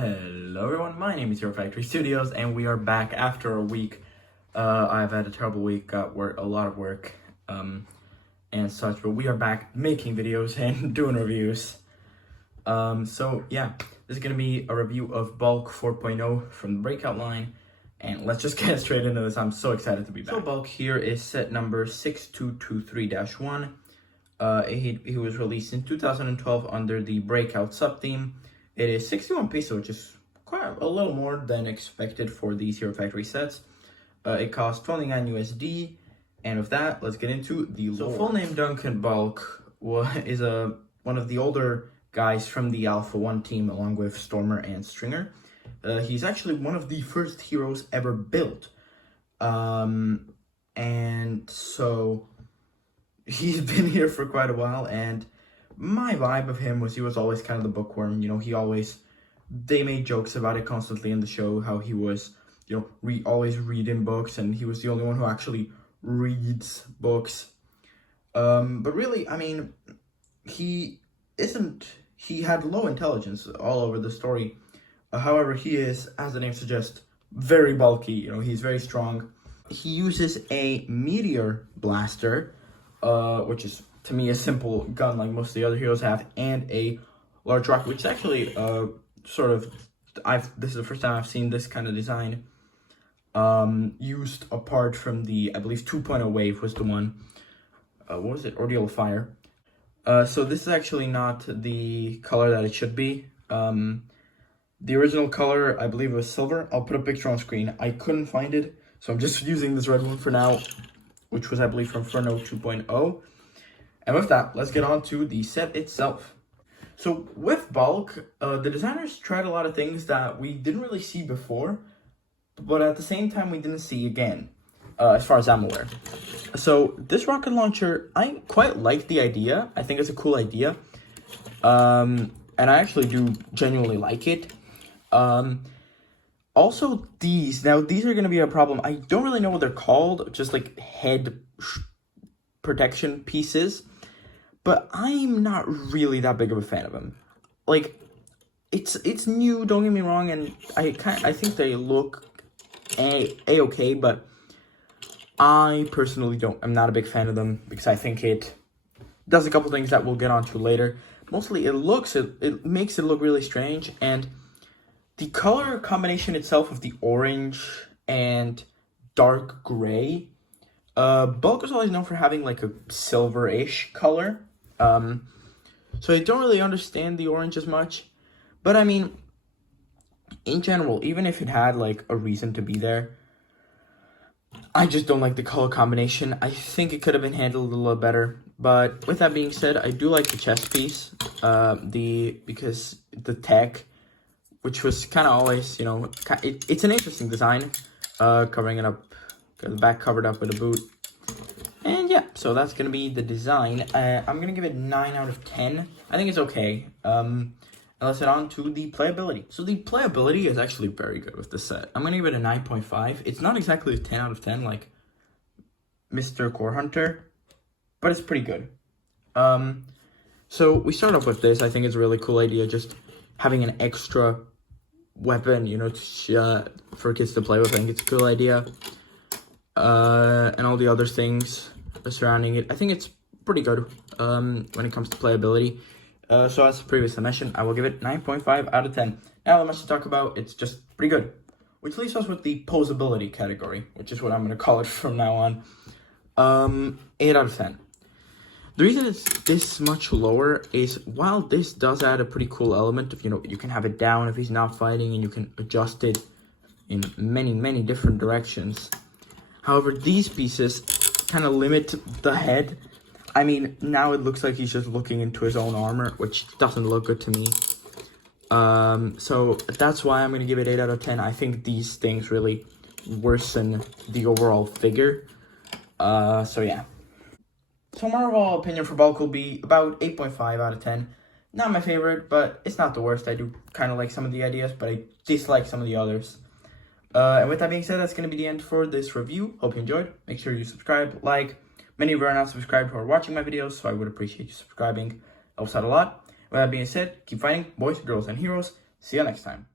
Hello everyone, my name is Hero Factory Studios and we are back after a week. I've had a terrible week, got a lot of work and such, but we are back making videos and doing reviews. So yeah, this is going to be a review of Bulk 4.0 from the Breakout line, and let's just get straight into this. I'm so excited to be back. So Bulk here is set number 6223-1. He was released in 2012 under the Breakout sub-theme. It is 61 pesos, which is quite a little more than expected for these Hero Factory sets. It costs 29 USD, and with that, let's get into the lore. So full name Duncan Bulk is one of the older guys from the Alpha 1 team, along with Stormer and Stringer. He's actually one of the first heroes ever built. And so he's been here for quite a while, and my vibe of him was he was always kind of the bookworm. You know, they made jokes about it constantly in the show, how he was, always reading books, and he was the only one who actually reads books. But really, I mean, he had low intelligence all over the story. However, he is, as the name suggests, very bulky. He's very strong. He uses a meteor blaster, which is, to me, a simple gun like most of the other heroes have, and a large rocket, which is actually this is the first time I've seen this kind of design used apart from the, I believe, 2.0 wave was the one. What was it? Ordeal of Fire. So this is actually not the color that it should be. The original color, I believe, was silver. I'll put a picture on screen. I couldn't find it, so I'm just using this red one for now, which was, I believe, from Inferno 2.0. And with that, let's get on to the set itself. So with Bulk, the designers tried a lot of things that we didn't really see before, but at the same time we didn't see again, as far as I'm aware. So this rocket launcher, I quite like the idea. I think it's a cool idea. And I actually do genuinely like it. Also, these are going to be a problem. I don't really know what they're called, just like head protection pieces. But I'm not really that big of a fan of them. Like, it's new, don't get me wrong, and I think they look a-okay, but I personally I'm not a big fan of them because I think it does a couple things that we'll get onto later. Mostly it makes it look really strange, and the color combination itself of the orange and dark gray, Bulk is always known for having like a silver-ish color. So I don't really understand the orange as much, but I mean, in general, even if it had like a reason to be there, I just don't like the color combination. I think it could have been handled a little better. But with that being said, I do like the chest piece, because the tech, which was kind of always, it's an interesting design, covering it up, the back covered up with a boot. And yeah, so that's going to be the design. I'm going to give it 9 out of 10. I think it's okay. And let's head on to the playability. So the playability is actually very good with this set. I'm going to give it a 9.5. It's not exactly a 10 out of 10 like Mr. Core Hunter, but it's pretty good. So we start off with this. I think it's a really cool idea, just having an extra weapon, for kids to play with. I think it's a cool idea. And all the other things surrounding it. I think it's pretty good when it comes to playability. So as previously mentioned, I will give it 9.5 out of 10. Now, not much to talk about. It's just pretty good. Which leaves us with the posability category, which is what I'm going to call it from now on. 8 out of 10. The reason it's this much lower is while this does add a pretty cool element of, you can have it down if he's not fighting, and you can adjust it in many, many different directions. However, these pieces kind of limit the head. I mean, now it looks like he's just looking into his own armor, which doesn't look good to me. So that's why I'm going to give it 8 out of 10. I think these things really worsen the overall figure. So yeah. So my overall opinion for Bulk will be about 8.5 out of 10. Not my favorite, but it's not the worst. I do kind of like some of the ideas, but I dislike some of the others. And with that being said, that's going to be the end for this review. Hope you enjoyed. Make sure you subscribe, like. Many of you are not subscribed who are watching my videos, so I would appreciate you subscribing. Helps out a lot. With that being said, keep fighting, boys, girls, and heroes. See you next time.